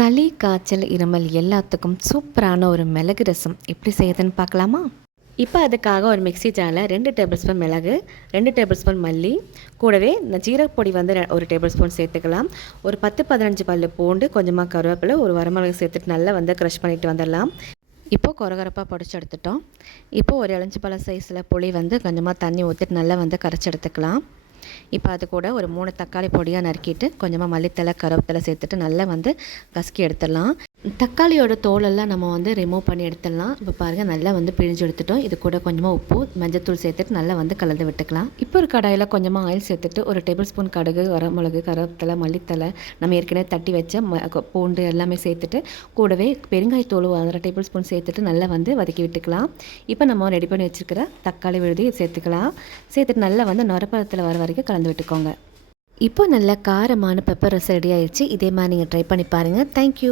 சளி, காய்ச்சல், இருமல் எல்லாத்துக்கும் சூப்பரான ஒரு மிளகு ரசம் எப்படி செய்யுதுன்னு பார்க்கலாமா? இப்போ அதுக்காக ஒரு மிக்ஸி ஜாரில் 2 டேபிள் ஸ்பூன் மிளகு, 2 டேபிள் ஸ்பூன் மல்லி, கூடவே இந்த ஜீரகப்பொடி வந்து 1 டேபிள் ஸ்பூன் சேர்த்துக்கலாம். ஒரு 10-15 பல்லு பூண்டு, கொஞ்சமாக கருவேப்பிலை, ஒரு வரமிளகு சேர்த்துட்டு நல்லா வந்து க்ரஷ் பண்ணிட்டு வந்துடலாம். இப்போது கொரகொரப்பாக பொடிச்சு எடுத்துட்டோம். இப்போது ஒரு எலஞ்சிப்பழம் சைஸில் புளி வந்து கொஞ்சமாக தண்ணி ஊற்றிட்டு நல்லா வந்து கரைச்சி எடுத்துக்கலாம். இப்போ அது கூட ஒரு 3 தக்காளி பொடியாக நறுக்கிட்டு கொஞ்சமாக மல்லித்தலை, கருவேப்பிலை சேர்த்துட்டு நல்லா வந்து கசக்கி எடுத்துடலாம். தக்காளியோட தோலெல்லாம் நம்ம வந்து ரிமூவ் பண்ணி எடுத்துடலாம். இப்போ பாருங்கள், நல்லா வந்து பிழிஞ்சு எடுத்துட்டோம். இது கூட கொஞ்சமாக உப்பு, மஞ்சத்தூள் சேர்த்துட்டு நல்லா வந்து கலந்து விட்டுக்கலாம். இப்போ ஒரு கடாயில் கொஞ்சமாக ஆயில் சேர்த்துட்டு ஒரு டேபிள் ஸ்பூன் கடுகு, வரமிளகு, கருவேப்பிலை, மல்லித்தலை, நம்ம ஏற்கனவே தட்டி வச்ச பூண்டு எல்லாமே சேர்த்துட்டு கூடவே பெருங்காயத்தூள் 1/2 டேபிள் ஸ்பூன் சேர்த்துட்டு நல்லா வந்து வதக்கி விட்டுக்கலாம். இப்போ நம்ம ரெடி பண்ணி வச்சுருக்கிற தக்காளி விழுதி சேர்த்துக்கலாம். சேர்த்துட்டு நல்லா வந்து நுரப்பதத்தில் வர வரைக்கும் கலந்து விட்டுக்கோங்க. இப்போ நல்ல காரமான பெப்பர் ரசம் ரெடி ஆயிடுச்சு. இதே மாதிரி நீங்கள் ட்ரை பண்ணி பாருங்கள். தேங்க்யூ.